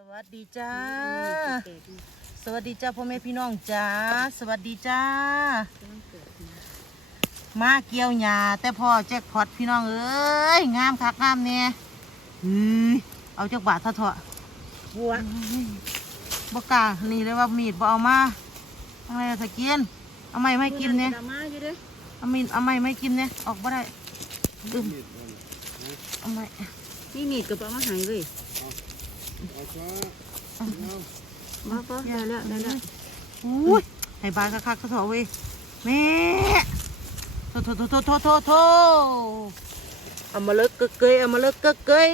สวัสดีจ้า สวัสดีจ้าพ่อแม่พี่น้องจ้า สวัสดีจ้า มาเกี่ยวหญ้าแต่พ่อแจ็คพอตพี่น้องเอ้ยงามคักงามเนี่ยเฮ้ยเอาจักบาทเถอะเถอะบัวบกล้านี่เลยว่ามีดบ่เอามาอะไรตะเกียนเอาไม่ไม่กินเนี่ยดราม่าอยู่เด้อเอามีดเอาไม่ไม่กินเนี่ยออกบ่ได้ดึมเอาไม่นี่มีดกับเอามาใหายเว้ย มาปะได้แล้วได้แล้วอุ้ยให้บานคักๆเถอะเว้ยแม่โทโทโทโทโทโทโทเอามาเลิกเกยเอามาเลิกเกย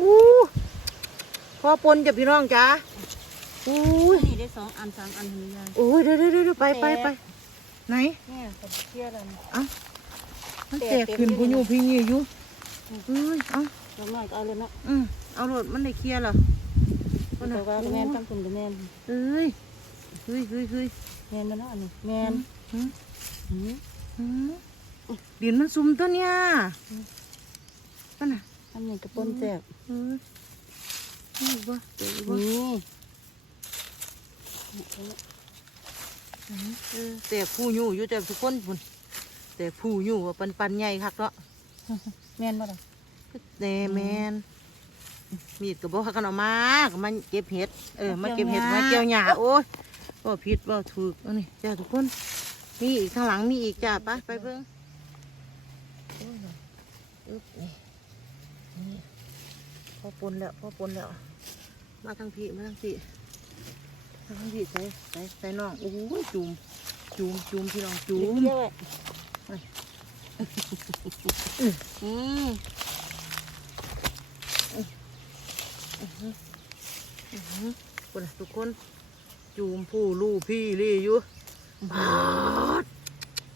อู้พ่อปนจ้ะพี่น้องจ้าอุ้ยนี่ได้สองอันสามอันทำยังไงโอ้ยเดี๋ยวเดี๋ยวไปไปไปไหนเนี่ยเชี่ยแล้วอะมันแตกขึ้นผู้ยูพี่ยี่อยู่เอ้ยเอาลงหน่อยก็เอาเลยนะอืม เอารถมันได้เคลียร์เหรอเพราะว่าแมนตั้งคุณกับแมนเอ้ยเฮ้ยเฮ้ยเฮ้ยแมนมาเนาะอันนี้แมนหืมหืมหืมดินมันซุ่มตัวเนี่ยมันน่ะทำนี่กระปุนแซ่บเออนี่บ่เดี๋ยวบ่นี่เออแต่ผู้ยูอยู่แต่ทุกคนพุ่นแต่ผู้ยูว่าปันปันใหญ่คักเนาะแมนบ่ล่ะแต่แมน มีดก็บอกกันออกมาก็มันเก็บเห็ด เออ มาเก็บเห็ดมาเกี่ยวหญ้าโอ้ยบ่ผิดบ่ถูกเอานี่จ้าทุกคน มีอีกข้างหลังมีอีกจ้าไปไปเบิ่งโอ้ยอึ๊บนี่นี่พอปนแล้วพอปนแล้ว มาทางพี่มาทางพี่มาทางพี่ใส่ใส่ใส่น้องโอ้ยจุ่มจุ่มจุ่มพี่น้องจุ่มเชี่ยไว้อืม คนทุกคน จูมผู้ลูกพี่ลี่อยู่ปาด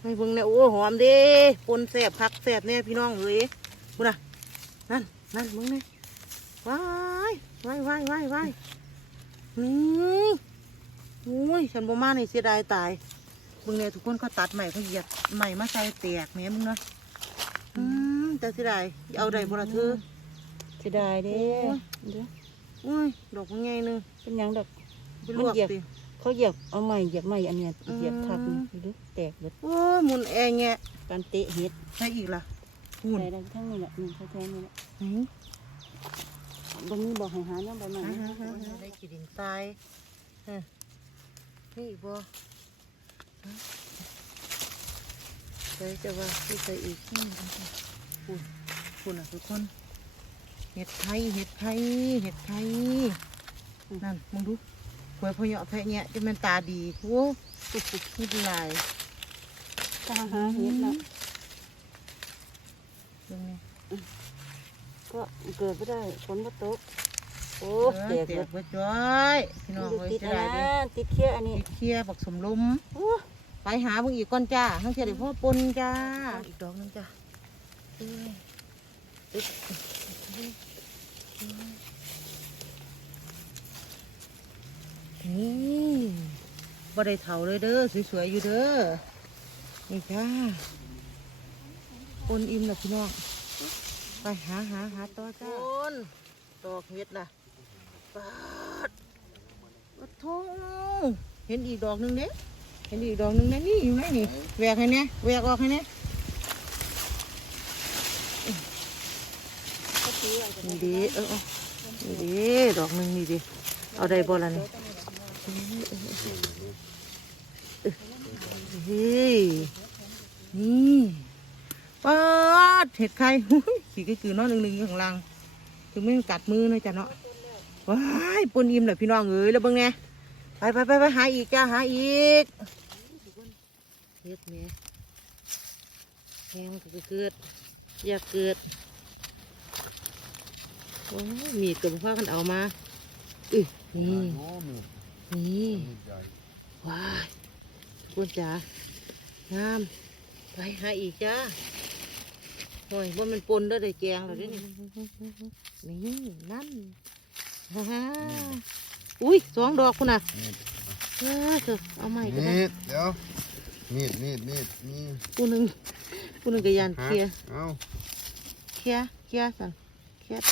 ให้เบิ่งเนี่ยโอ้หอมเด้ปนแสบคักแสบเนี่ยพี่น้องเอ้ยคุณน่ะนั่นนั่นมึงเนี่ยว้ายว้ายว้ายว้ายว้ายนี่โอ้ยฉันบ่มาในเสียดายตายมึงเนี่ยทุกคนก็ตัดใหม่เขาเหยียบใหม่มาใส่แตกแม่มึงเนาะอืมแต่เสียดายเอาได้บ่ละเธอ เสียดายเด้เด้ออุ้ยดอกมันใหญ่หนึงเป็นหยังดอก ไปลวกมันเหยียบ สิ เขาเหยียบเอาใหม่เหยียบใหม่อันเนี้ยอืม เหยียบทักนี่ดูดิแตกเบิดโอ้ยหมุนแอร์แงะการเตะเห็ดใช่อีกล่ะหุ่นใส่ได้ทั้งนี้แหละนี่แท้ๆนี่แหละหืมบางนี้บอกให้หาเนี่ยบ่มาได้ขีดินทรายเอ้อนี่อีกบ่ฮะใส่จะว่าที่ใส่อีกหุ่นหุ่นอะทุกคน เห็ดไทยเห็ดไทยเห็ดไทยนั่นมึงดูหวยพะเยาะแพะเนี่ยจะเป็นตาดีโอ้ตุกตุกนี่เป็นลายตาหาเห็ดแล้วตรงนี้ก็เกิดไม่ได้ฝนก็ตกโอ้เอแตอกแตเบิกดเบิดจ้อยพี่น้องเอ้ยติดจะอันได้นั้เด้นติดเคี้ยอันนี้ติดเคลียร์บักสมลุมโอ้ไปหาเบิ่งอีกก่อนจ้าทั้งเสียดิพ่อปนจ้าอีกดอกหนึงจ้าเอ้ยอึ๊บ นี่บ่ได้เถาเลยเด้อสวยๆอยู่เด้อนี่จ้าปนอิ่มแล้วพี่น้องไปหาหาหาต่อจ้าปนดอกเห็ดน่ะปาดโอ้โธ่เห็นอีกดอกหนึงเด้เห็นอีกดอกหนึงนะนี่อยู่ไหนนี่แหวกให้เนี่ยแหวกออกให้เนี่ย ก็ถือว่าจะ นี่ดิเออนี่ดิดอกหนึ่งนี่ดิเอาได้บ่ล่ะนี่เฮ้ยนี่ป๊าดเห็ดไข่ขี่ก็คือนอนหนึ่งหนึ่งอยู่ข้างล่างถึงไม่กัดมือนะจ๊ะเนาะว้ายปนอิ่มเลยพี่น้องเอ้ยแล้วเบิ่งไงไปไปไปไปหาอีกจ้าหาอีกเฮ็ดแม่แหงก็เกิดอย่าเกิด โอ้ยมีดกับพ่อกันเอามาอุ้ยนี่ นี่ ว้ายทุกคนจ๋างาม ไปหาอีกจ้าโอ้ยว่ามันปนเด้อได้แกงแล้วเด้นี่นี่นั่นฮ่าฮ่าอุ้ยสองดอกคุณน่ะเออเถอะเอาใหม่ก็ได้มีดเดี๋ยวมีดมีดมีดมีดกูหนึ่งกูหนึ่งกยันเคลียร์เอาเคลียร์เคลียร์สั่นเคลียร์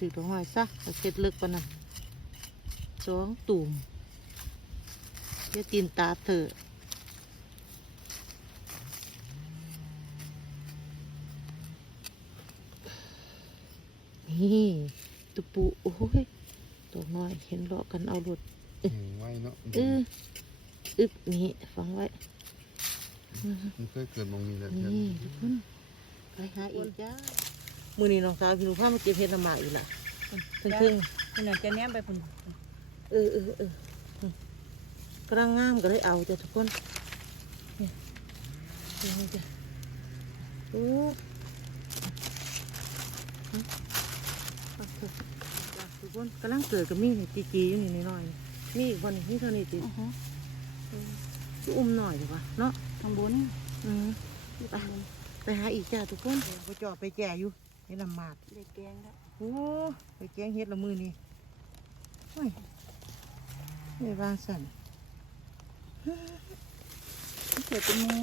ถือดอกไม้ซะเอาเช็ดเลิกปะนั่นสองตุ่มเดี๋ยวตีนตาเถอะนี่ตุปูโอ้ยดอกน้อยเห็นเลาะกันเอารถแห้งไว้เนาะเอออึบนี่ฟังไว้มันเคยเกิดมองมีแล้วนี่ทุกคนไปหาอีกจ้า มือนี้น้องสาวพี่ลูกพามาเก็บเห็ดละหมาดอีกละครึ่งครึ่งขนาดจะแนมไปพุ่นๆเออเออเอออืมกำลังงามก็เลยเอาจ้ะทุกคนเนี่ยนี่จ้ะโอ้อืมเอาเถอะจ้ะทุกคนกำลังเกิดกับมีนี่จีจีอยู่นี่น้อยๆมีอีกวันนี้มีเท่านี้จีอือฮะอุ้มหน่อยดีกว่าเนาะข้างบนอืมไปไปหาอีกจ้าทุกคนไปจอดไปแก่อยู่ ให้ลำมาดเด็กแกงแล้วโอ้ไปแกงเฮ็ดละมือนี่โอ้ยไม่วางสั่นมันเกิดเป็นหมู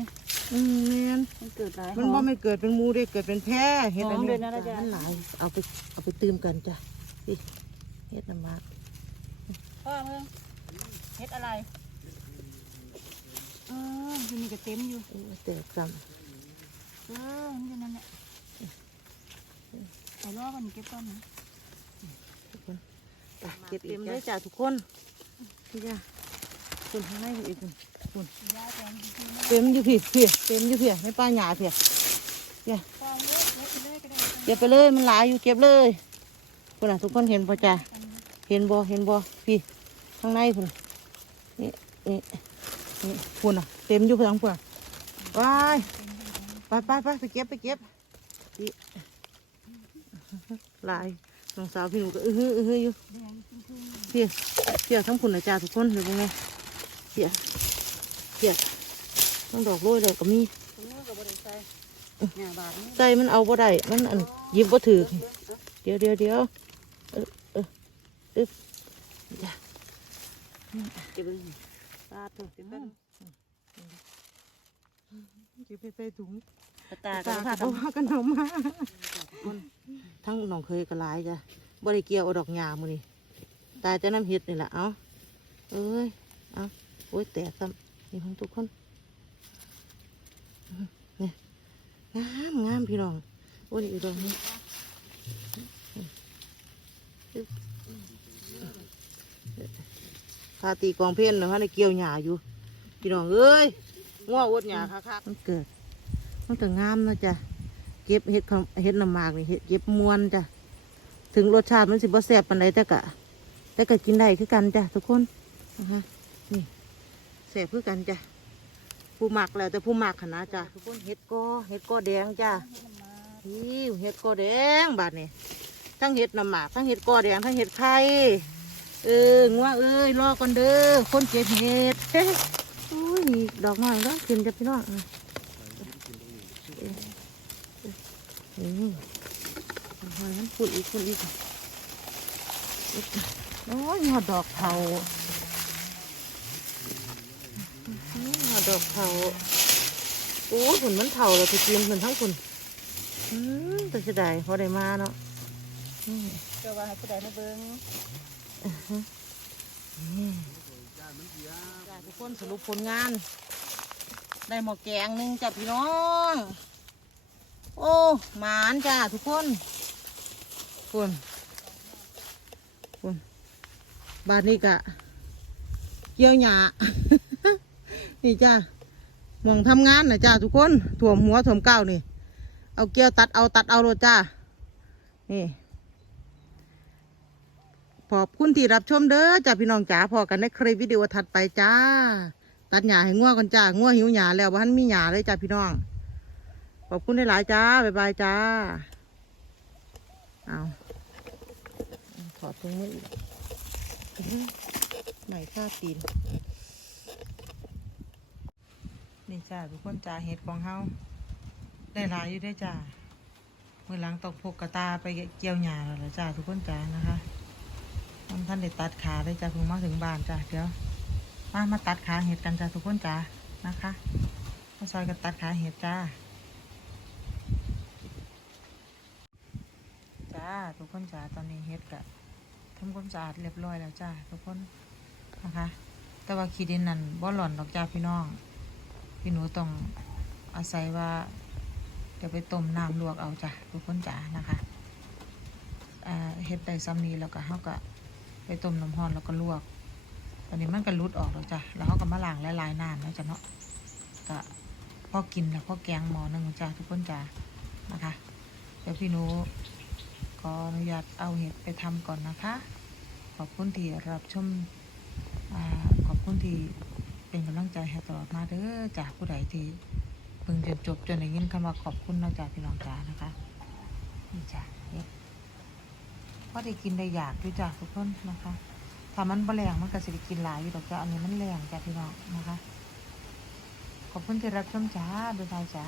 อืมแม่นมันเกิดหลายมันบ่ไม่เกิดเป็นหมูได้เกิดเป็นแพร่เฮ็ดอันหอมนี้ด้วยนะจ๊ะมันหลายเอาไปเอาไปตื่มกันจ้ะสิเฮ็ดลำมาดพ่อมึงเฮ็ดอะไรเออมันมีกระเต็มอยู่เออแต่ซ้เออมันอยู่นั่นแหละ เอาล้อกันเก็บต้นนะำทุกคนไปเก็บเต็มเลยจ้ะทุกคนนี่จ้ะคนข้างในอีกคนคนยาแกงจริงๆนะเต็มอยู่พี่พี่เต็มอยู่พี่ไม่ป้าหยาพี่พ่อเล็กเล็กไปเลยก็ได้เก็บไปเลยมันหลายอยู่เก็บเลยคุณน่ะทุกคนเห็นปะจ้ะเห็นบ่เห็นบ่พี่ข้างในคุณนี่นี่นี่คุณน่ะเต็มอยู่เพื่อนเพื่อนไปไปไปไปไปเก็บไปเก็บพี่ห ลายน้องสาวพี่หนูก็อื้อหืออื้อหืออยู่แดงจริงเพี่เพี่ทั้งคุณนะจ้าทุกคนเห็นบ่ไงเพี่เพี่ต้องดอกโรยเลยก็มีๆถุงมือกับบริษัทหน้าบาทนี่ใจมันเอาบ่ได้มันอันหยิบบ่ถือเดี๋ยวเดี๋ยวเดี๋ยวเออเอออึ๊บจ้ะเก็บไปตาตัวเก็บไปเก็บไปใส่ถุง ตาตาตากัก็บว่ากันเอามาทั้งน้องเคยก็หลายจ้ะบ่ได้เกี่ยวเอาดอกหญ้ามื้อนี้ตายแต่น้ำเห็ดนี่แหละเอาเอ้ยเอาโอ้ยแตกซ้ำนี่ของทุกคนนี่งามงามพี่น้องโอ้ยนี่อีกดอกหนึงพาตีกองเพลนนะฮะในเกี่ยวหญ้าอยู่ พี่น้องเอ้ยง้ออดหญ้าคักๆมันเกิด มันก็งงามนะจ๊ะเก็บเห็ดเห็ดน้ำหมากนี่เห็ดเก็บมวนจ้ะถึงรสชาติมันสิบ่แซ่บปานใดแต่กะ แต่ก็กินได้คือกันจ้ะทุกคนนะคะนี่แซ่บคือกันจ้ะผู้หมักแล้วแต่ผู้หมักขนาดจ้ะทุกคนเห็ดกอเห็ดกอแดงจ้ะนี่เห็ดกอแดงบาดนี่ทั้งเห็ดน้ำหมากทั้งเห็ดกอแดงทั้งเห็ดไข่เอองัวเอ้ยรอก่อนเด้อคนเก็บเห็ดโอ้ยมีดอกไม้แล้วกินจะพี่น้อง อืมหอยมันฝุ่นอีกฝุ่นอีกโอ้ยหอดดอกเผาอื้อหอดดอกเผาโอ้ยฝุ่นมันเผาเลยไปกินมันทั้งฝุ่นอืมแต่เสียดายพอได้มาเนาะอืมเจ้าว่าให้ผู้ใดมาเบิ่งนี่จ้าทุกคนสรุปผลงาน ได้หมอแกงหนึ่งจ้ะพี่น้อง โอ้หมานจ้าทุกคนคุณคุณบานนี้กะเกี่ยวหญ้านี่จ้ามองทำงานนะจ้าทุกคนถ่วมหัวถ่วมเก้านี่ เอาเกี่ยวตัดเอาตัดเอาโลจ้า นี่ขอบคุณที่รับชมเด้อจ้าพี่น้องจ๋าพอกันในคลิปวิดีโอถัดไปจ้า ตัดหญ้าให้ง่วงกันจ้าง่วงหิวหญ้าแล้วว่าท่านมีหญ้าเลยจ้าพี่น้อง ขอบคุณหลายจ้า บ๊ายบายจ้า เอาถอดถุงมืออีกอื้อหือไหมค่าตีน นี่จ้าทุกคนจ้าเห็ดของเฮาได้หลายอยู่ได้จ้าเมื่อหลังตกพกกระตาไปเกี่ยวหญ้าแล้วจ้าทุกคนจ้านะคะท่านท่านได้ตัดขาได้จ้าเพิ่งมาถึงบ้านจ้าเดี๋ยวมามาตัดขาเห็ดกันจ้าทุกคนจ้านะคะมาซอยกันตัดขาเห็ดจ้า จ้า ทุกคนจ้าตอนนี้เฮ็ดกะทำความสะอาดเรียบร้อยแล้วจ้าทุกคนนะคะ แต่ว่าขี้ดินนั่นบ่หล่อนดอกจ้าพี่น้อง พี่หนูต้องอาศัยว่าเดี๋ยวไปต้มน้ำลวกเอาจ้ะทุกคนจ้านะคะเฮ็ดได้ซ้ำนี้แล้วก็เฮาก็ไปต้มน้ำร้อนแล้วก็ลวก ตอนนี้มันก็รุดออกแล้วจ้ะแล้วเฮาก็มาล้างหลายๆน้ำแล้วจ้ะเนาะก็พอกินแล้วพอแกงหมอนึงจ้ะทุกคนจ้านะคะเดี๋ยวพี่หนู ขออนุญาตเอาเห็ดไปทำก่อนนะคะ ขอบคุณที่รับชมอขอบคุณที่เป็นกำลังใจให้ตลอดมาเด้อจากผู้ใดที่เพิ่งจนจบจนได้ยินคำว่าขอบคุณนอกจากพี่น้องจ้านะคะนี่จ้ะเฮ็ดพอได้กินได้อยากด้วยจ้ะทุกคนนะคะถ้ามันบ่แรงมันก็สิได้กินหลายอยู่ดอกจ้ะอันนี้มันแรงจ้ะพี่น้องนะคะ ขอบคุณที่รับชมจ้าบ๊ายบายจ้า